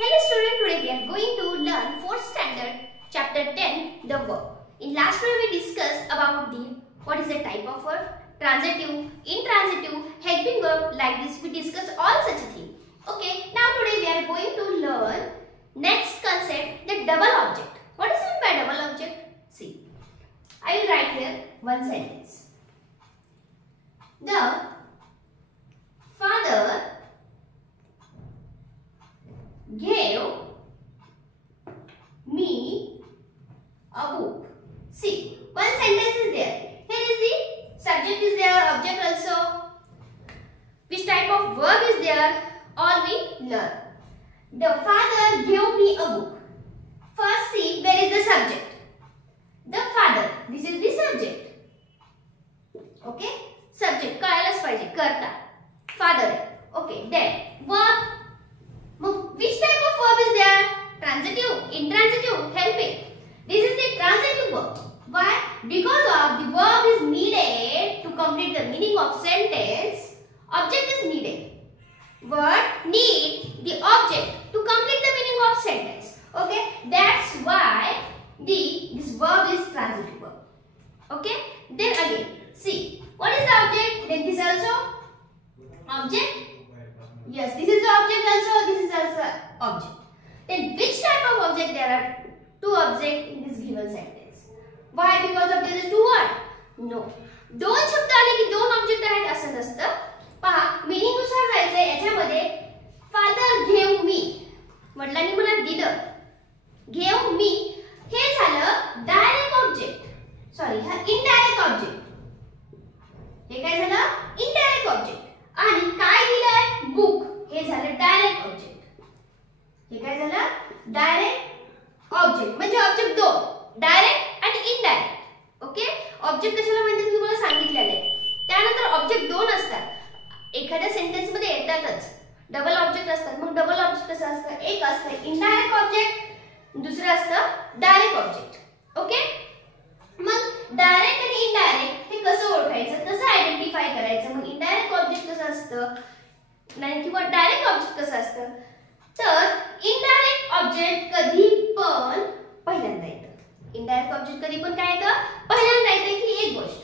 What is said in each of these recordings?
Hello student, today we are going to learn 4th standard chapter 10 the verb. In last video we discussed about what is the type of verb, transitive, intransitive, helping verb. Like this we discussed all such a thing. Okay, now today we are going to learn next concept, the double object. What is meant by double object? See, I will write here one sentence. The father gave me a book. See, one sentence is there. Here is the subject is there, object also. Which type of verb is there? All we learn. The father gave me a book. First see, where is the subject? The father. This is the subject. Okay? Subject. कळायलाच पाहिजे. करता. Father. Okay. Then verb. Which type of verb is there? Transitive, intransitive, helping. This is the transitive verb. Why? Because of the verb is needed to complete the meaning of sentence. Object is needed. Word need the object to complete the meaning of sentence. Okay? That's why this verb is transitive verb. Okay? Then again, see. What is the object? Then this also object. Yes, this is the object also, this is also object. Then which type of object? There are two objects in this given sentence. Why? Because of there is two words? No. दोन शब्द आले की दोन object आहेत असं नसतं. पहा, meaning नुसार जायचंय. याच्यामध्ये फादर घेव मी, वडिलांनी मला दिलं. घेव मी हे झालं डायरेक्ट ऑब्जेक्ट. सॉरी, हा इनडायरेक्ट ऑब्जेक्ट. हे काय झालं? Indirect object. आणि काय दिलंय? बुक. हे झालं डायरेक्ट ऑब्जेक्ट. हे काय झालं? Direct object. म्हणजे ऑब्जेक्ट दोन, डायरेक्ट आणि इनडायरेक्ट. ओके? ऑब्जेक्ट कशाला म्हणतात तुम्हाला सांगितलेलं आहे. त्यानंतर ऑब्जेक्ट दोन असतात. एखाद्या सेंटेन्स मध्ये येतातच. डबल ऑब्जेक्ट असतात. मग डबल ऑब्जेक्ट कसं असतं? एक असतं इनडायरेक्ट ऑब्जेक्ट, दुसरं असतं डायरेक्ट ऑब्जेक्ट. ओके? मग डायरेक्ट आणि इनडायरेक्ट हे कसं ओळखायचं, कसं आयडेंटिफाय करायचं? मग इनडायरेक्ट ऑब्जेक्ट कसं असतं नाही किंवा डायरेक्ट ऑब्जेक्ट कसं असतं? तर इनडायरेक्ट ऑब्जेक्ट कधी पण पहिल्यांदा येतं. इनडायरेक्ट ऑब्जेक्ट कधी पण काय येतं? पहिल्यांदा येतं. ही एक गोष्ट.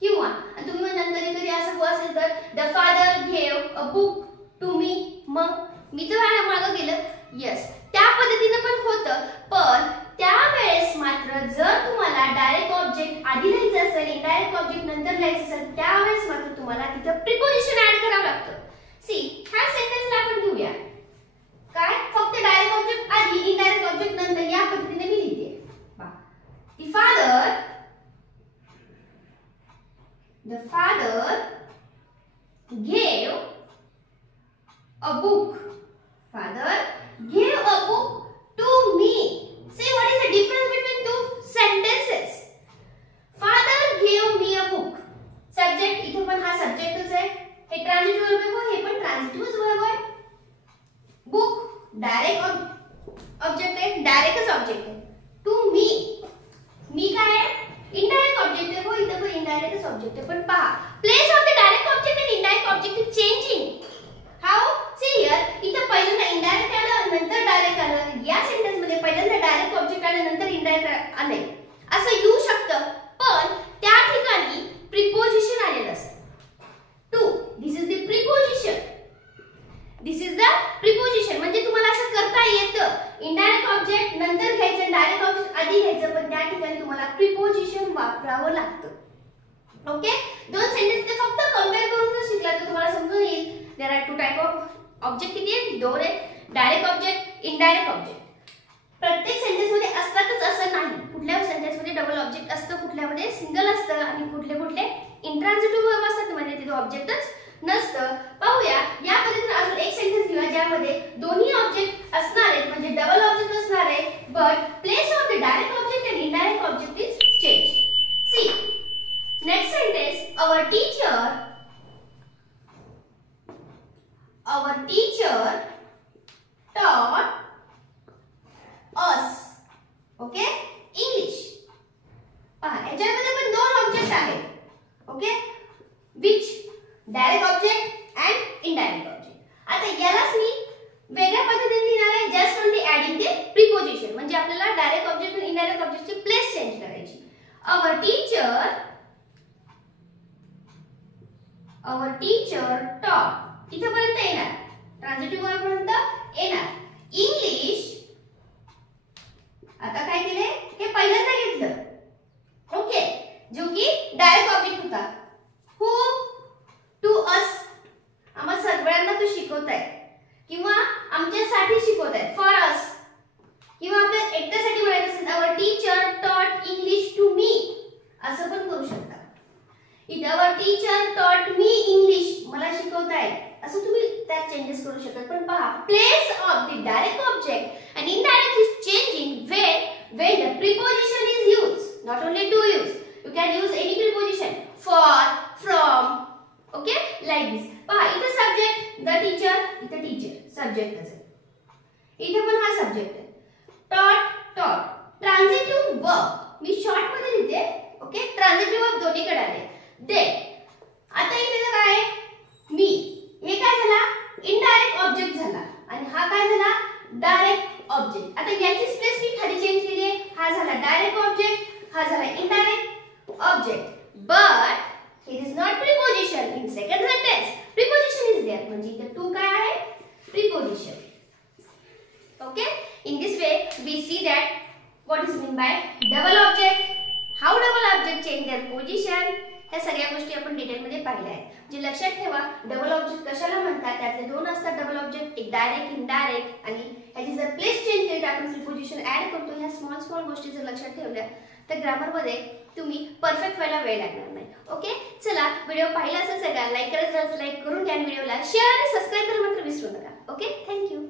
किंवा तुम्ही म्हणाल कधी कधी असं असेल तर द फादर घेव अ बुक टू मी. मग मी तर मागं गेलं. येस, त्या पद्धतीने पण होतं. पण त्यावेळेस मात्र जर तुम्हाला डायरेक्ट ऑब्जेक्ट आधी लिहायचं असेल, इनडायरेक्ट ऑब्जेक्ट नंतर लिहायचं असेल, त्यावेळेस मात्र तुम्हाला तिथं प्रिपोजिशन ऍड करावं लागतं. सी, ह्या सेंटेन्सला आपण घेऊया. काय? फक्त डायरेक्ट ऑब्जेक्ट आधी, इनडायरेक्ट ऑब्जेक्ट नंतर, या पद्धतीने मी लिहिते. The father gave a book. Father gave a book to me. See, what is the difference between two sentences? Father gave me a book. Subject, इथे पण हा सब्जेक्टच आहे. हे ट्रान्झिटिव्ह वर्ब आहे, हे पण ट्रान्झिटिव्हच वर्ब आहे. बुक डायरेक्ट ऑब्जेक्ट आहे, डायरेक्टच ऑब्जेक्ट आहे. टू मी, मी काय आहे? इनडायरेक्ट ऑब्जेक्ट आहे. हो, इथे पण इनडायरेक्टच ऑब्जेक्ट आहे. पण पहा, place of the direct object and indirect object is changing. How? See here, इथे पहिल्यांदा इनडायरेक्ट आलं, नंतर डायरेक्ट आलं. या सेंटेन्स मध्ये पहिल्यांदा डायरेक्ट ऑब्जेक्ट आलं, नंतर इनडायरेक्ट आले. असं येऊ शकतं. पण त्या ठिकाणी प्रिपोजिशन आलेलं असतं. To, this is the preposition. This is the preposition. म्हणजे तुम्हाला असं करता येतं. इनडायरेक्ट ऑब्जेक्ट नंतर घ्यायचं, डायरेक्ट ऑब्जेक्ट आधी घ्यायचं, पण त्या ठिकाणी तुम्हाला प्रिपोजिशन वापरावं लागतं. ओके? दोन सेंटेन्स फक्त कंपेअर करून जर शिकला तर तुम्हाला समजून येईल. There are two type of object. किती आहेत? दोन आहेत. Direct object, indirect object. प्रत्येक सेंटेन्स मध्ये असतातच असं नाही. कुठल्या सेंटेन्स मध्ये डबल ऑब्जेक्ट असतं, कुठल्यामध्ये सिंगल असतं, आणि कुठले कुठले इंट्रान्सिटिव्ह वर्ब असतात म्हणजे तिथे ऑब्जेक्टच नसतं. पाहूया. या पद्धतीने अजून एक सेंटेन्स घेऊया ज्यामध्ये दोन्ही ऑब्जेक्ट असणार आहेत, म्हणजे डबल ऑब्जेक्ट असणार आहे. But place of the direct object and indirect object is change. See, next sentence. Our teacher taught us. Okay? English. पहा, याच्यामध्ये पण दोन ऑब्जेक्ट आहेत. Okay? which direct object and indirect object. आता यालाच मी वेगळ्या पद्धतीने लिहिणार आहे. जस्ट टीचर टॉट इथपर्यंत येणार, ट्रान्झिटिव्ह वर्ब पर्यंत येणार. इंग्लिश आता काय केले हे पहिल्यांदा घेतलं. ओके, जो की डायरेक्ट ऑब्जेक्ट होता. हु टू अस, आम्हा सगळ्यांना तू शिकवताय किंवा आमच्यासाठी शिकवताय, फॉर अस, किंवा आपल्या एकट्यासाठी म्हणायचं असेल आवर टीचर टॉट इंग्लिश टू मी, असं पण करू शकता. इथे आवर टीचर टॉट मी इंग्लिश, मला शिकवताय, असं तुम्ही त्यात चेंजेस करू शकता. पण पहा, place of the direct object and indirect is changing when the preposition is used, not only to use, you can use any preposition, for, from, okay, like this. पहा इथे सब्जेक्ट द टीचर, इथे teacher subject असेल, इथे पण हा subject आहे. टॉट टॉट ट्रान्झिटिव्ह वर्ब मी शॉर्ट मध्ये लिहिते. ओके, ट्रान्झिटिव्ह वर्ब दोन्हीकडे आले. दे आता इथे काय आहे, मी, हे काय झाला इनडायरेक्ट ऑब्जेक्ट झाला आणि हा काय झाला डायरेक्ट ऑब्जेक्ट. आता याचीच प्लेस मी खाली चेंज केली आहे, हा झाला डायरेक्ट ऑब्जेक्ट, हा झाला indirect object. But here is not preposition in second sentence, preposition is there, म्हणजे इथे टू काय आहे preposition. Okay, in this way we see that what is meant by double object, how double object change their position. ह्या सगळ्या गोष्टी आपण detail मध्ये पाहिल्या आहेत. जे लक्षात ठेवा, डबल ऑब्जेक्ट कशाला म्हणतात, त्यातले दोन असतात डबल ऑब्जेक्ट, एक डायरेक्ट इनडायरेक्ट, आणि ह्याची जर प्लेस चेंज केली तर आपण प्रिपोजिशन ऍड करतो. ह्या स्मॉल गोष्टी जर लक्षात ठेवल्या तर ग्रामर मध्ये तुम्ही परफेक्ट व्हायला वेळ लागणार नाही. ओके, चला, व्हिडिओ पाहिला असेल सगळ्या लाईक करायचं, लाईक करून घ्या, व्हिडिओला शेअर आणि सबस्क्राइब करायला मात्र विसरू नका. Okay, thank you.